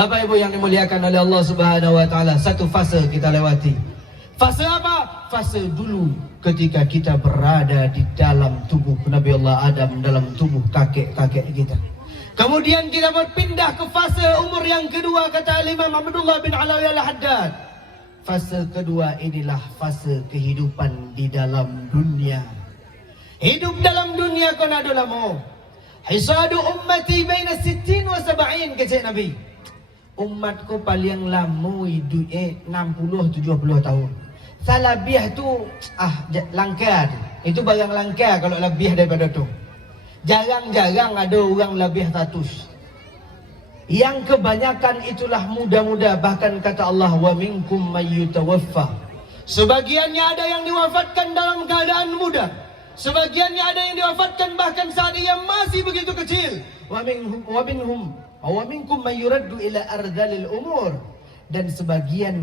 Bapak Ibu yang dimuliakan oleh Allah Subhanahu wa taala, satu fase kita lewati. Fase apa? Fase dulu ketika kita berada di dalam tubuh Nabi Allah Adam, dalam tubuh kakek-kakek kita. Kemudian kita berpindah ke fase umur yang kedua, kata Imam Abdullah bin Alawi Al-Haddad. Fase kedua inilah fase kehidupan di dalam dunia. Hidup dalam dunia kau nak lama. Hisadu ummati baina 60 wa 70, kata Nabi. Umatku paling lama hidup 60-70 tahun. Salabih tu langka tu. Itu barang langka kalau lebih daripada tu. Jarang-jarang ada orang lebih 100. Yang kebanyakan itulah muda-muda. Bahkan kata Allah, wa minkum mayyutawaffa. Sebagiannya ada yang diwafatkan dalam keadaan muda. Sebagiannya ada yang diwafatkan bahkan saat ia masih begitu kecil. Wa minkum mayyuraddu ila ardhalil umur. Dan sebagian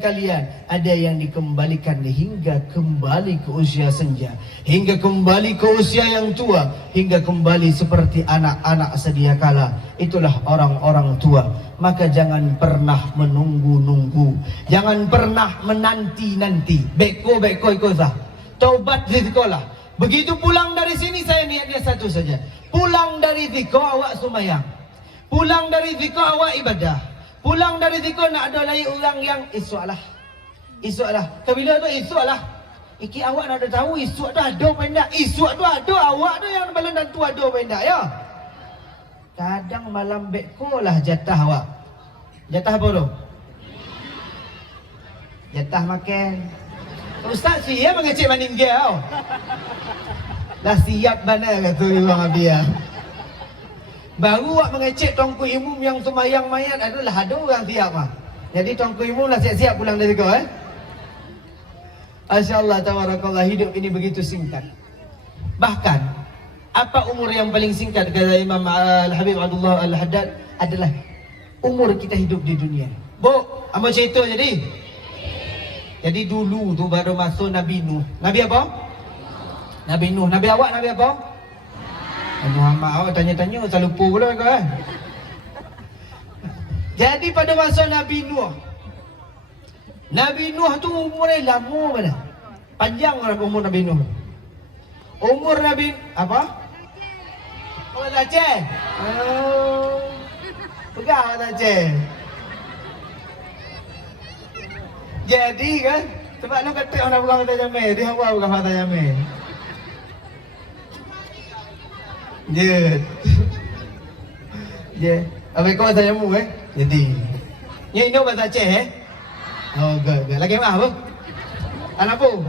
kalian ada yang dikembalikan hingga kembali ke usia senja, hingga kembali ke usia yang tua, hingga kembali seperti anak-anak sedia kala. Itulah orang-orang tua. Maka jangan pernah menunggu-nunggu, jangan pernah menanti-nanti. Beko sah. Taubat di sekolah. Begitu pulang dari sini, saya niatnya satu saja. Pulang dari zikr awak sumayang. Pulang dari zikr awak ibadah. Pulang dari zikr nak ada lagi orang yang esok lah. Kabila tu esok lah. Iki awak nak ada tahu esok tu ada pendak. Esok tu ada awak tu yang balan dan tu ada pendak ya. Kadang malam beko lah jatah awak. Jatah apa tu? Jatah makan. Ustaz siap mengecek meninggal. Dah siap mana kata orang Abia. Baru awak mengecek tongku imum yang semayang mayat adalah ada orang siap lah. Jadi tongku imum lah siap-siap pulang dari kau Masya-Allah, tabarakallah, hidup ini begitu singkat. Bahkan apa umur yang paling singkat kata Imam Al-Habib Abdullah Al-Haddad adalah umur kita hidup di dunia. Bu, apa cerita jadi? Jadi dulu tu baru masuk Nabi Nuh. Nabi apa? Nabi Nuh. Nabi awak Nabi apa? Muhammad. Awak tanya-tanya saya lupa pula kau Jadi pada masa Nabi Nuh, Nabi Nuh tu umurnya lama mana? Panjang umur Nabi Nuh. Umur Nabi apa? Orang Aceh. Pegang orang Aceh. Jadi kan, sebab nak kata orang bukan kata jamai, dia awak bukan kata jamai. Je. Apa kau kata jamu Jadi. Ni bahasa Aceh Oh, good. Lagi mah apa? Anak pu?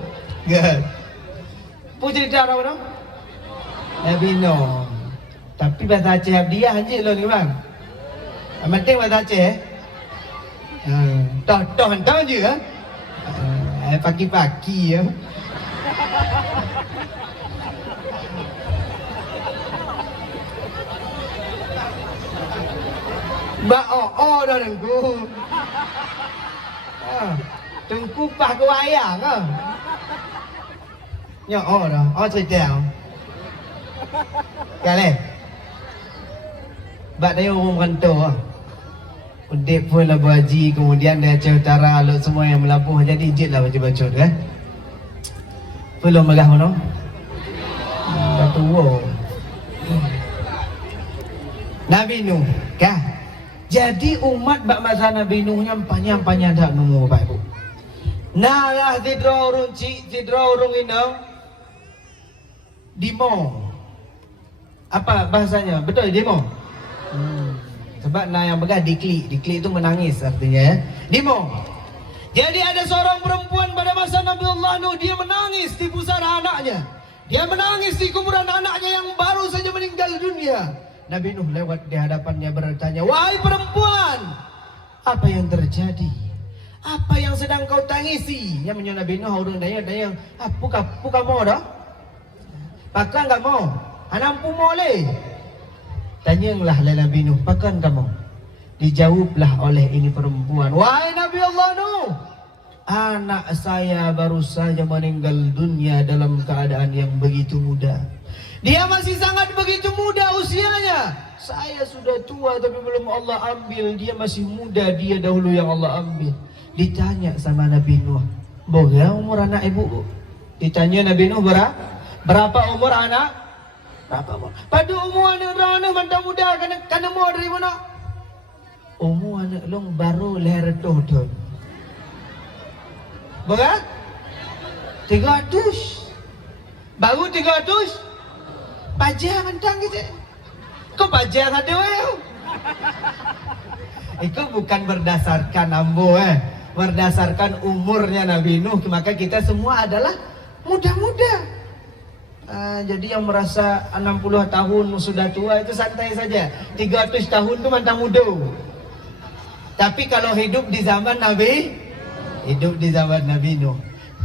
Good. Pu cerita orang mana? Nabi Nuh. Tapi bahasa Aceh dia haji lo ni bang. Yang penting bahasa Aceh Toh hantar je paki-paki ya. Mbak dah tengku. Tengku pah ke wayang ke? Nyok dah. Cerita. Kale. Mbak dia orang rantau Udip pun labu haji, kemudian dari Aceh Utara, lalu semua yang melabuh. Jadi ijit lah baca-baca tu Belum megah mana? Dah tua. Nabi Nuh kah? Jadi umat bak masa Nabi Nuh yang panjang-panjang tak nunggu Bapak Ibu. Nah tidra urung inang demo. Apa bahasanya? Betul demo? Sebab yang begah diklik itu menangis artinya Demo. Jadi ada seorang perempuan pada masa Nabi Allah Nuh, dia menangis di pusara anaknya. Dia menangis di kuburan anaknya yang baru saja meninggal dunia. Nabi Nuh lewat di hadapannya bertanya, "Wahai perempuan, apa yang terjadi? Apa yang sedang kau tangisi?" Yang menyuruh Nabi Nuh orang daya, "Puka mau dah? Pakai enggak mau? Anampu mau le?" Tanyalah Nabi Nuh, "Pakan kamu?" Dijawablah oleh ini perempuan, "Wahai Nabi Allah Nuh, anak saya baru saja meninggal dunia dalam keadaan yang begitu muda. Dia masih sangat begitu muda usianya. Saya sudah tua tapi belum Allah ambil. Dia masih muda, dia dahulu yang Allah ambil. Ditanya sama Nabi Nuh, "Berapa umur anak ibu?" Ditanya Nabi Nuh, berapa umur anak? Berapa umur? Pada umur anak mantap muda, kan umur dari mana? Umur anak long baru leher dodon. Berat? 300. Baru 300. Pajar mentang gitu. Kok pajar ada Itu bukan berdasarkan ambo berdasarkan umurnya Nabi Nuh, maka kita semua adalah muda-muda. Jadi yang merasa 60 tahun sudah tua itu santai saja. 300 tahun itu mantang muda. Tapi kalau hidup di zaman Nabi Nuh,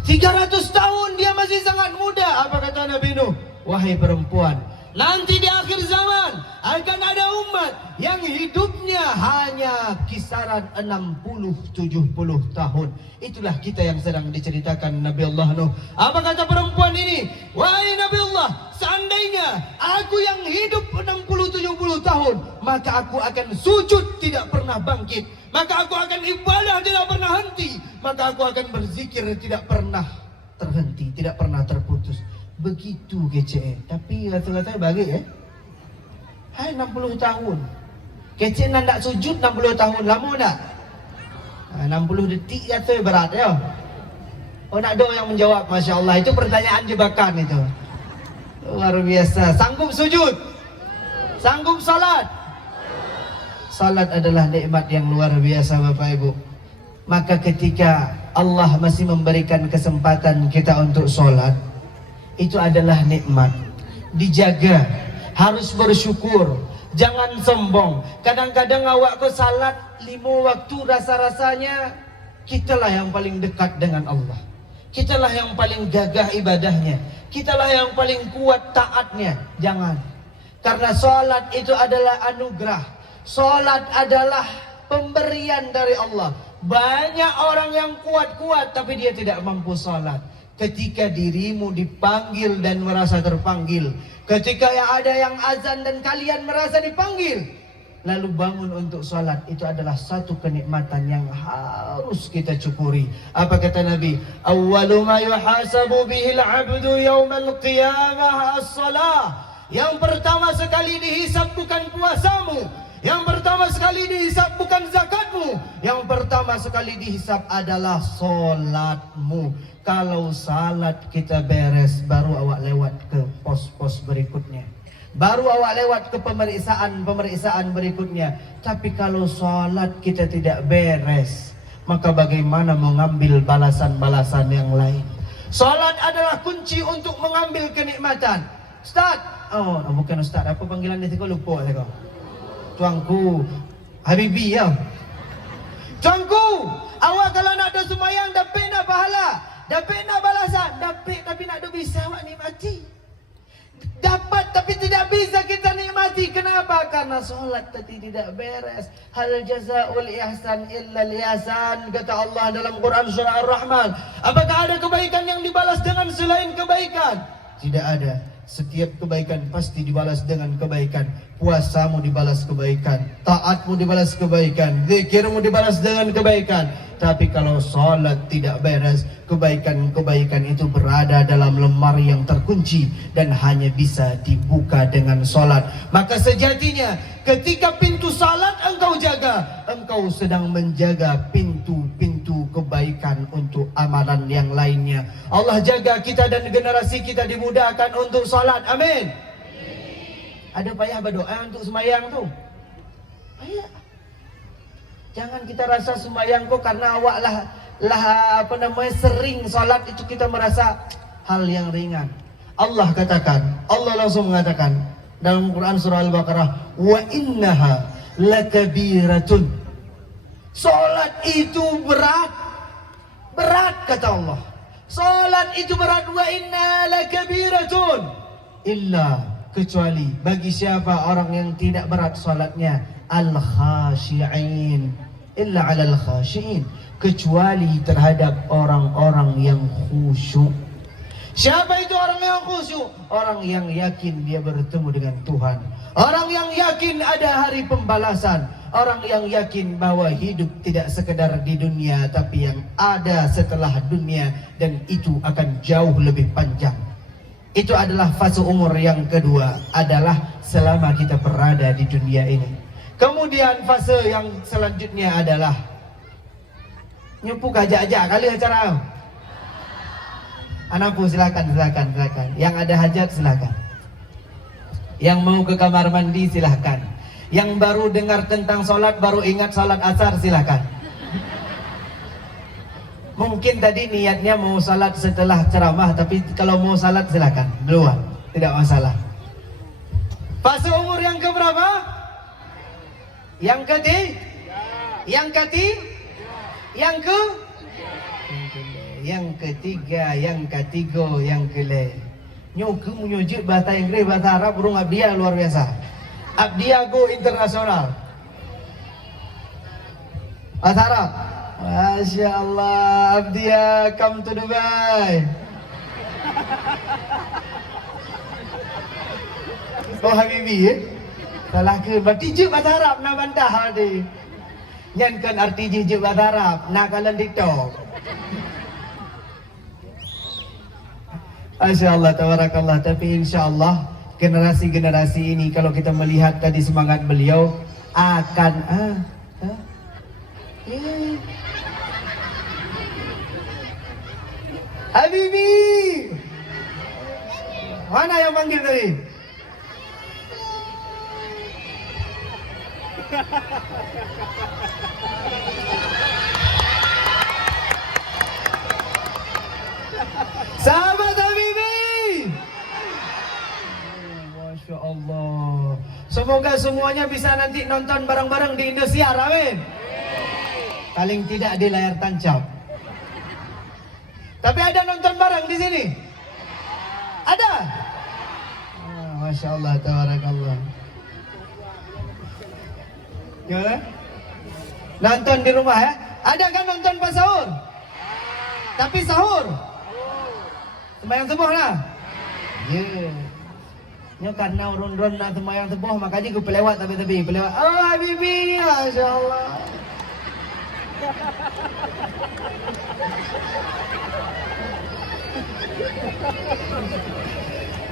300 tahun dia masih sangat muda. Apa kata Nabi Nuh? Wahai perempuan, nanti di akhir zaman akan ada umat yang hidupnya hanya kisaran 60-70 tahun. Itulah kita yang sedang diceritakan Nabi Allah Nuh. Apa kata perempuan ini? Wahai Nabi Allah, seandainya aku yang hidup 60-70 tahun, maka aku akan sujud tidak pernah bangkit, maka aku akan ibadah tidak pernah henti, maka aku akan berzikir tidak pernah terhenti, tidak pernah terputus. Begitu kece. Tapi kata-kata bagi Hai 60 tahun. Kece nak sujud 60 tahun. Lama tak? 60 detik kata berat ya. Oh nak ada yang menjawab. Masya Allah. Itu pertanyaan jebakan itu. Luar biasa. Sanggup sujud? Sanggup salat? Salat adalah nikmat yang luar biasa Bapak Ibu. Maka ketika Allah masih memberikan kesempatan kita untuk salat, itu adalah nikmat. Dijaga, harus bersyukur, jangan sombong. Kadang-kadang awak ke salat 5 waktu, rasa-rasanya kitalah yang paling dekat dengan Allah, kitalah yang paling gagah ibadahnya, kitalah yang paling kuat taatnya. Jangan. Karena salat itu adalah anugerah. Salat adalah pemberian dari Allah. Banyak orang yang kuat-kuat tapi dia tidak mampu salat. Ketika dirimu dipanggil dan merasa terpanggil, ketika ada yang azan dan kalian merasa dipanggil, lalu bangun untuk sholat, itu adalah satu kenikmatan yang harus kita syukuri. Apa kata Nabi? Awwalu ma yuhasabu bihil abdu yawmal qiyamah as-salah. Yang pertama sekali dihisab bukan puasamu, yang pertama sekali dihisab bukan zakatmu, yang pertama sekali dihisab adalah solatmu. Kalau salat kita beres, baru awak lewat ke pos-pos berikutnya, baru awak lewat ke pemeriksaan berikutnya. Tapi kalau salat kita tidak beres, maka bagaimana mengambil balasan-balasan yang lain? Salat adalah kunci untuk mengambil kenikmatan. Ustaz, oh bukan Ustaz, apa panggilan dia? Kau lupa saya. Tuanku, Habibi ya. Tuanku, awak kalau nak ada sembahyang dapat nak pahala, dapat nak balasan, dapat tapi nak ada bisa awak nikmati. Dapat tapi tidak bisa kita nikmati. Kenapa? Karena solat tadi tidak beres. Hal jazaa'ul ihsan illa al-ihsan, kata Allah dalam Quran surah Ar-Rahman. Apakah ada kebaikan yang dibalas dengan selain kebaikan? Tidak ada. Setiap kebaikan pasti dibalas dengan kebaikan. Puasamu dibalas kebaikan, taatmu dibalas kebaikan, zikirmu dibalas dengan kebaikan. Tapi kalau salat tidak beres, kebaikan-kebaikan itu berada dalam lemari yang terkunci dan hanya bisa dibuka dengan salat. Maka sejatinya ketika pintu salat engkau jaga, engkau sedang menjaga pintu-pintu kebaikan untuk amalan yang lainnya. Allah jaga kita dan generasi kita dimudahkan untuk salat. Amin. Ada payah berdoa untuk sembahyang tu? Payah. Jangan kita rasa sembahyang kok karena awak sering salat itu kita merasa hal yang ringan. Allah langsung mengatakan dalam Quran surah Al-Baqarah, wa innaha lakabiratun. Salat itu berat. Berat kata Allah. Salat itu berat. Wa inna lakabiratun illa, kecuali bagi siapa orang yang tidak berat salatnya, al-khashi'in, illa 'alal khashi'in, kecuali terhadap orang-orang yang khusyuk. Siapa itu orang yang khusyuk? Orang yang yakin dia bertemu dengan Tuhan. Orang yang yakin ada hari pembalasan. Orang yang yakin bahwa hidup tidak sekedar di dunia, tapi yang ada setelah dunia, dan itu akan jauh lebih panjang. Itu adalah fase umur yang kedua, adalah selama kita berada di dunia ini. Kemudian fase yang selanjutnya adalah nyepuk ajak-ajak kali acara. Anakku silakan. Yang ada hajat silakan. Yang mau ke kamar mandi silakan. Yang baru dengar tentang sholat, baru ingat sholat asar silakan. Mungkin tadi niatnya mau sholat setelah ceramah, tapi kalau mau sholat silakan duluan, tidak masalah. Fase umur yang keberapa? Yang ketiga? Yang ketiga, yang kele. Nyoke menyujud bahasa Inggris, bahasa Arab, burung Abdiya luar biasa. Abdiya go internasional. Bahasa Arab. Masya Allah, Abdiya come to Dubai. Oh Habibi, salah ke? Berarti juk bahasa Arab nak bantah tadi. Nyan kan arti juk bahasa Arab, nak kalan TikTok. Masya Allah, tabarakallah. Tapi insya Allah generasi-generasi ini, kalau kita melihat tadi semangat beliau, akan Habibi, mana yang panggil tadi? Sahabat Habibi. Masya Allah. Semoga semuanya bisa nanti nonton bareng-bareng di Indosiar, amin. Paling tidak di layar tancap. Tapi ada nonton bareng di sini? Ada? Masya Allah, tabarakallah. Gimana? Nonton di rumah ya? Ada kan nonton pas sahur? Tapi sahur sembahyang subuh lah. Nya karena urun-urun nak sembahyang subuh, makanya gue pelewat tapi pelewat. Oh Habibi, Masya Allah.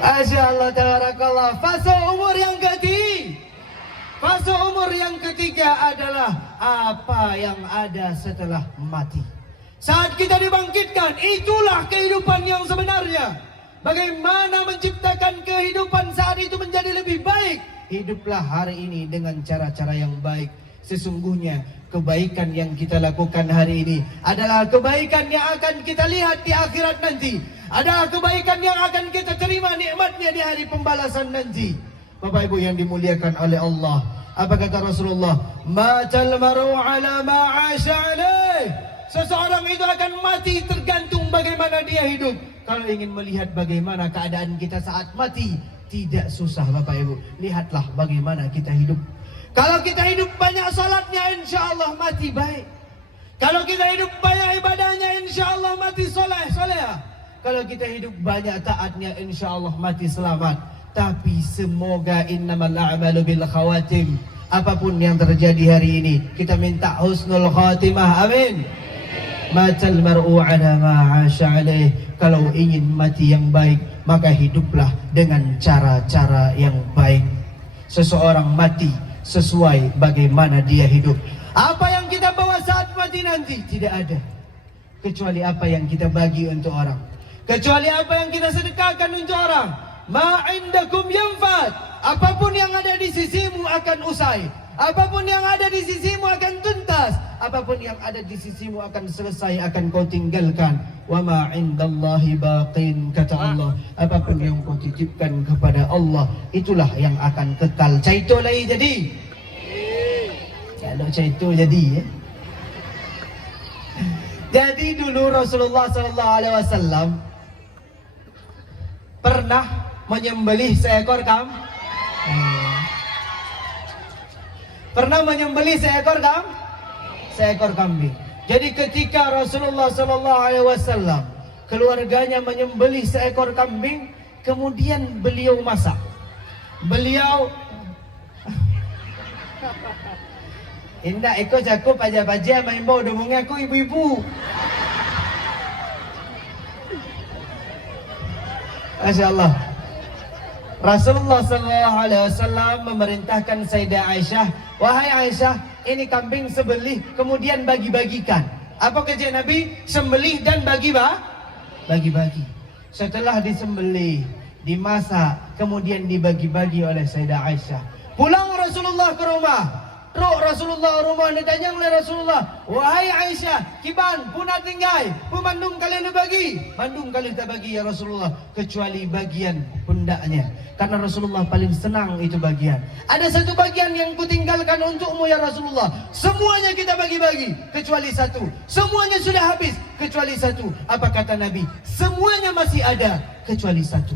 Masya Allah, tabarakallah. Fase umur yang ketiga adalah apa yang ada setelah mati. Saat kita dibangkitkan, itulah kehidupan yang sebenarnya. Bagaimana menciptakan kehidupan saat itu menjadi lebih baik? Hiduplah hari ini dengan cara-cara yang baik. Sesungguhnya kebaikan yang kita lakukan hari ini adalah kebaikan yang akan kita lihat di akhirat nanti. Adalah kebaikan yang akan kita terima nikmatnya di hari pembalasan nanti. Bapak Ibu yang dimuliakan oleh Allah, apa kata Rasulullah? Matal maru ala ma'asha alaih. Seseorang itu akan mati tergantung bagaimana dia hidup. Kalau ingin melihat bagaimana keadaan kita saat mati, tidak susah Bapak Ibu. Lihatlah bagaimana kita hidup. Kalau kita hidup banyak salatnya, insya Allah mati baik. Kalau kita hidup banyak ibadahnya, insya Allah mati soleh. Kalau kita hidup banyak taatnya, insya Allah mati selamat. Tapi semoga innamal a'malu bil khawatim. Apapun yang terjadi hari ini, kita minta husnul khatimah, amin. Matal mar'u ala ma'asha alaih. Kalau ingin mati yang baik, maka hiduplah dengan cara-cara yang baik. Seseorang mati sesuai bagaimana dia hidup. Apa yang kita bawa saat mati nanti tidak ada, kecuali apa yang kita bagi untuk orang, kecuali apa yang kita sedekahkan untuk orang. Ma indakum yanfad. Apapun yang ada di sisimu akan usai. Apapun yang ada di sisimu akan tuntas. Apapun yang ada di sisimu akan selesai, akan kau tinggalkan. Wa ma indallahi baqin, kata Allah. Apapun yang kau titipkan kepada Allah, itulah yang akan kekal. Caito lagi jadi. Kalau caito jadi ya. Jadi dulu Rasulullah SAW pernah menyembelih seekor kambing. Pernah menyembelih seekor kambing. Jadi ketika Rasulullah SAW keluarganya menyembelih seekor kambing, kemudian beliau masak. Beliau indah eko jago paja-paja main bawa domongnya aku ibu-ibu. Masya Allah. Rasulullah SAW memerintahkan Sayyidah Aisyah, wahai Aisyah, ini kambing sebelih kemudian bagi-bagikan. Apa kerja Nabi? Sembelih dan bagi-bagi. Setelah disembelih, dimasak, kemudian dibagi-bagi oleh Sayyidah Aisyah. Pulang Rasulullah ke rumah. Rasulullah rumah ditanya oleh Rasulullah, wahai Aisyah, kiban punah tinggai, pemandung kalian bagi, mandung kalian tak bagi ya Rasulullah, kecuali bagian pundaknya, karena Rasulullah paling senang itu bagian. Ada satu bagian yang kutinggalkan untukmu ya Rasulullah, semuanya kita bagi-bagi kecuali satu, semuanya sudah habis kecuali satu. Apa kata Nabi? Semuanya masih ada kecuali satu.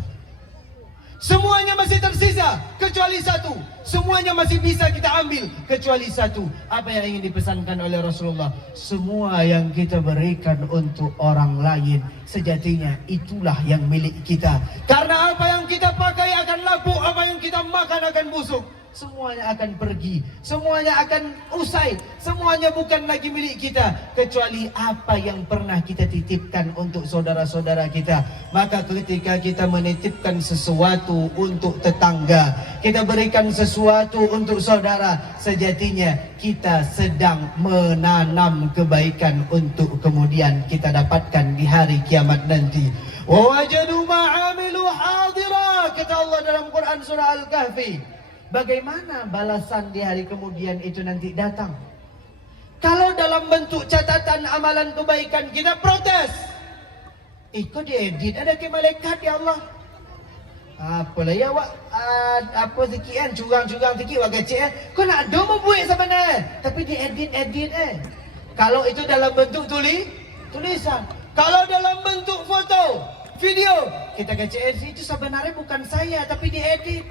Semuanya masih tersisa kecuali satu. Semuanya masih bisa kita ambil kecuali satu. Apa yang ingin dipesankan oleh Rasulullah? Semua yang kita berikan untuk orang lain, sejatinya itulah yang milik kita. Karena apa yang kita pakai akan lapuk, apa yang kita makan akan busuk. Semuanya akan pergi, semuanya akan usai, semuanya bukan lagi milik kita, kecuali apa yang pernah kita titipkan untuk saudara-saudara kita. Maka ketika kita menitipkan sesuatu untuk tetangga, kita berikan sesuatu untuk saudara, sejatinya kita sedang menanam kebaikan untuk kemudian kita dapatkan di hari kiamat nanti. Wa wajadu ma'amilu hadira, kata Allah dalam Quran surah Al-Kahfi. Bagaimana balasan di hari kemudian itu nanti datang? Kalau dalam bentuk catatan amalan kebaikan kita protes, ikut diedit ada ke malaikat ya Allah. Apalah ya wak, apa sekian curang-curang sikit wak kecil kau nak ada mau buat sebenarnya, tapi diedit Kalau itu dalam bentuk tulisan, kalau dalam bentuk foto, video, kita kecil itu sebenarnya bukan saya tapi diedit.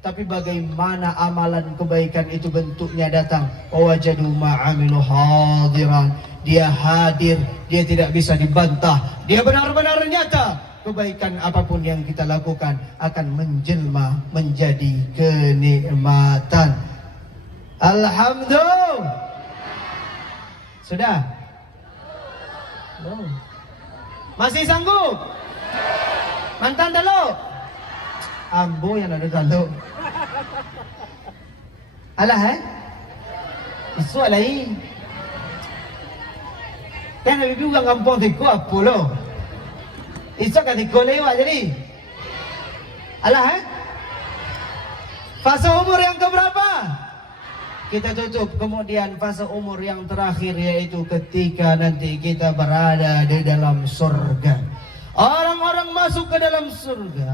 Tapi bagaimana amalan kebaikan itu bentuknya datang? Wajadu ma'amilu hadiran. Dia hadir, dia tidak bisa dibantah. Dia benar-benar nyata. Kebaikan apapun yang kita lakukan akan menjelma menjadi kenikmatan. Alhamdulillah. Sudah? Belum. Masih sanggup? Mantan dulu? Ambo yang ada dulu. Alah isu lain. Kan Nabi juga ngampung tiko apa lo? Isu kan tiko lewat jadi. Alah fase umur yang keberapa? Kita tutup, kemudian fase umur yang terakhir, yaitu ketika nanti kita berada di dalam surga. Orang-orang masuk ke dalam surga.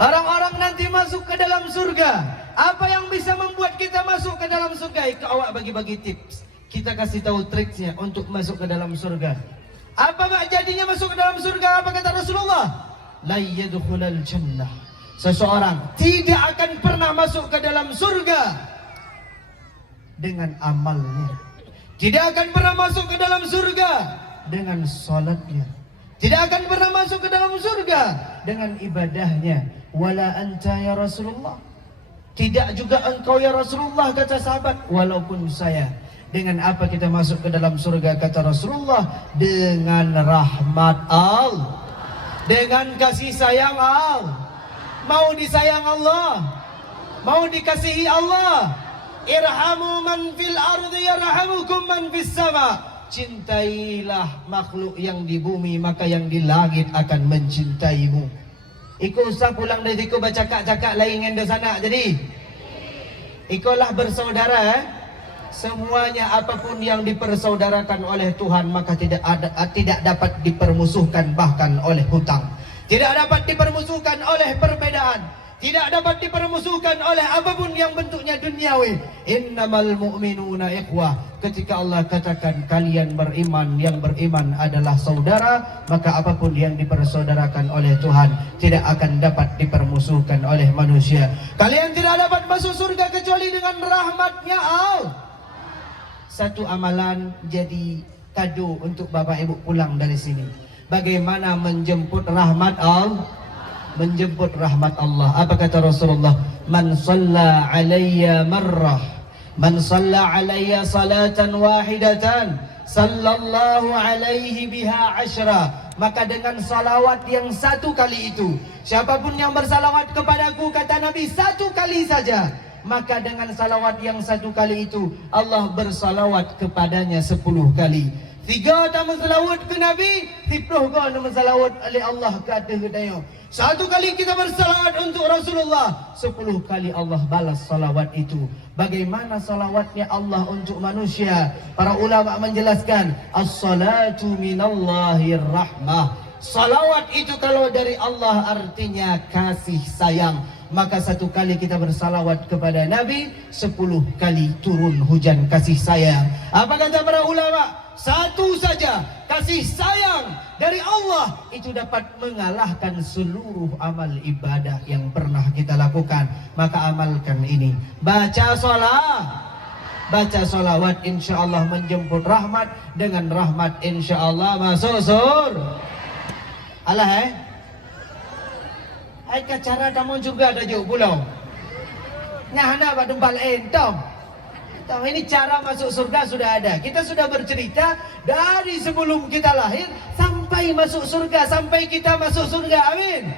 Orang-orang nanti masuk ke dalam surga. Apa yang bisa membuat kita masuk ke dalam surga? Awak bagi-bagi tips. Kita kasih tahu triknya untuk masuk ke dalam surga. Apa jadinya masuk ke dalam surga? Apa kata Rasulullah? La yadkhulul jannah. Seseorang tidak akan pernah masuk ke dalam surga dengan amalnya. Tidak akan pernah masuk ke dalam surga dengan salatnya. Tidak akan pernah masuk ke dalam surga dengan ibadahnya. Wala anta ya Rasulullah. Tidak juga engkau ya Rasulullah, kata sahabat. Walaupun saya. Dengan apa kita masuk ke dalam surga, kata Rasulullah? Dengan rahmat Allah, dengan kasih sayang Allah. Mau disayang Allah, mau dikasihi Allah. Irhamu man fil ardi yarhamukum man fis sama. Cintailah makhluk yang di bumi, maka yang di langit akan mencintaimu. Ikut usah pulang dari ikut bercakap-cakap lain yang di sana. Jadi ikutlah bersaudara. Semuanya apapun yang dipersaudarakan oleh Tuhan, maka tidak dapat dipermusuhkan bahkan oleh hutang. Tidak dapat dipermusuhkan oleh perbedaan. Tidak dapat dipermusuhkan oleh apapun yang bentuknya duniawi. Innamal mu'minuna ikhwah. Ketika Allah katakan kalian beriman, yang beriman adalah saudara, maka apapun yang dipersaudarakan oleh Tuhan tidak akan dapat dipermusuhkan oleh manusia. Kalian tidak dapat masuk surga kecuali dengan rahmatnya Allah. satu amalan jadi kado untuk Bapak Ibu pulang dari sini. Bagaimana menjemput rahmat Allah? Menjemput rahmat Allah. Apa kata Rasulullah? Man shalla alayya marrah, man shalla alayya salatan wahidatan, sallallahu alaihi biha ashra. Maka dengan salawat yang satu kali itu, siapapun yang bersalawat kepadaku, kata Nabi, satu kali saja, maka dengan salawat yang satu kali itu Allah bersalawat kepadanya 10 kali. 3 tamu salawat ke Nabi, 10 tamu salawat oleh Allah ke atas kita. Satu kali kita bersalawat untuk Rasulullah, 10 kali Allah balas salawat itu. Bagaimana salawatnya Allah untuk manusia? Para ulama menjelaskan, as-salatu minallahir rahmah. Salawat itu kalau dari Allah artinya kasih sayang. Maka 1 kali kita bersalawat kepada Nabi, 10 kali turun hujan kasih sayang. Apa kata para ulama? 1 saja kasih sayang dari Allah itu dapat mengalahkan seluruh amal ibadah yang pernah kita lakukan. Maka amalkan ini. Baca salawat, insya Allah menjemput rahmat. Dengan rahmat insya Allah masuk surga. Alah Ai cara kamu juga ada jauh pulau. Nyahana pada dembal entong. Ini cara masuk surga sudah ada. Kita sudah bercerita dari sebelum kita lahir sampai masuk surga, sampai kita masuk surga. Amin.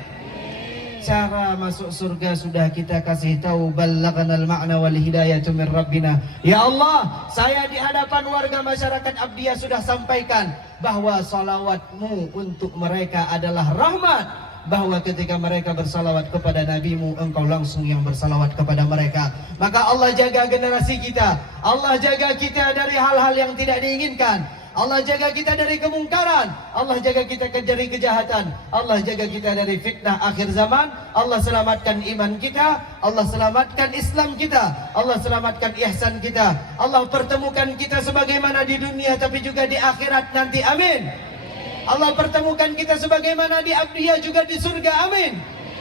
Cara masuk surga sudah kita kasih tahu. Ballaghanal ma'na wal hidayatu min rabbina. Ya Allah, saya di hadapan warga masyarakat Abdiyah sudah sampaikan bahwa salawatmu untuk mereka adalah rahmat. Bahwa ketika mereka bersalawat kepada Nabimu, engkau langsung yang bersalawat kepada mereka. Maka Allah jaga generasi kita, Allah jaga kita dari hal-hal yang tidak diinginkan, Allah jaga kita dari kemungkaran, Allah jaga kita dari kejahatan, Allah jaga kita dari fitnah akhir zaman. Allah selamatkan iman kita, Allah selamatkan Islam kita, Allah selamatkan ihsan kita. Allah pertemukan kita sebagaimana di dunia tapi juga di akhirat nanti. Amin. Allah pertemukan kita sebagaimana di Abdiyah juga di surga. Amin.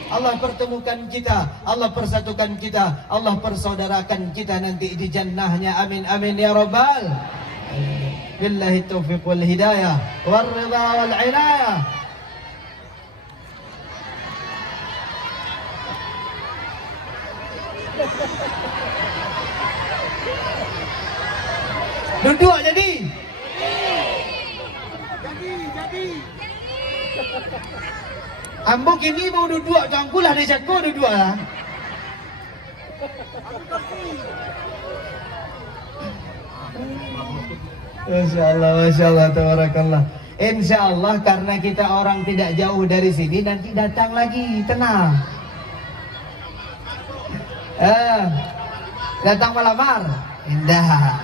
Allah pertemukan kita, Allah persatukan kita, Allah persaudarakan kita nanti di jannahnya. Amin amin ya rabbal. Billahi taufiq wal hidayah wal ridha wal inayah. Duduk jadi. Ambo kini mau duduk, cangkulah dia cakap duduk lah. Masya Allah, tabarakallah. Insya Allah karena kita orang tidak jauh dari sini, nanti datang lagi, tenang. Datang melamar, indah.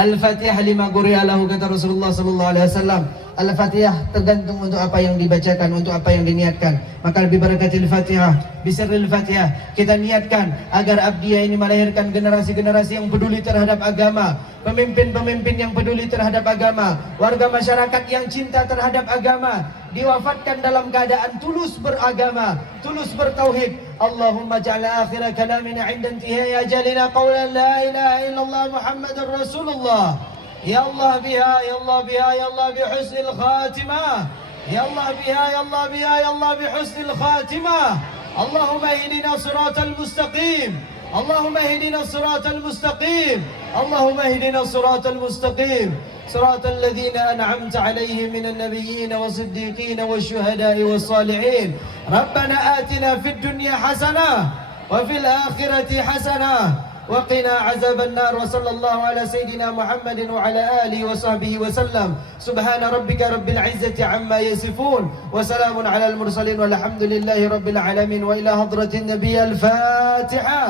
Al-Fatihah lima quri'a lahu, kata Rasulullah sallallahu alaihi wasallam. Al-Fatihah tergantung untuk apa yang dibacakan, untuk apa yang diniatkan. Maka lebih barakatil Fatihah, bisirril Fatihah, kita niatkan agar Abdiyah ini melahirkan generasi-generasi yang peduli terhadap agama, pemimpin-pemimpin yang peduli terhadap agama, warga masyarakat yang cinta terhadap agama, diwafatkan dalam keadaan tulus beragama, tulus bertauhid. Allahumma ja'ala akhir kalamina 'inda intihai ajalina qawlan la ilaha illallah Muhammadur Rasulullah. Ya Allah biha, ya Allah biha, ya Allah bihusnil khatimah. Ya Allah biha, ya Allah biha, ya Allah bihusnil khatimah. Allahumma ihdina siratal mustaqim. Allahumma ihdina siratal mustaqim. Allahumma ihdina siratal mustaqim. صراط الذين أنعمت عليهم من النبيين والصديقين والشهداء والصالحين. ربنا آتنا في الدنيا حسنة وفي الآخرة حسنة وقنا عذاب النار. وصلى الله على سيدنا محمد وعلى آله وصحبه وسلم. سبحان ربك رب العزة عما يصفون وسلام على المرسلين والحمد لله رب العالمين. وإلى حضرة النبي الفاتحة.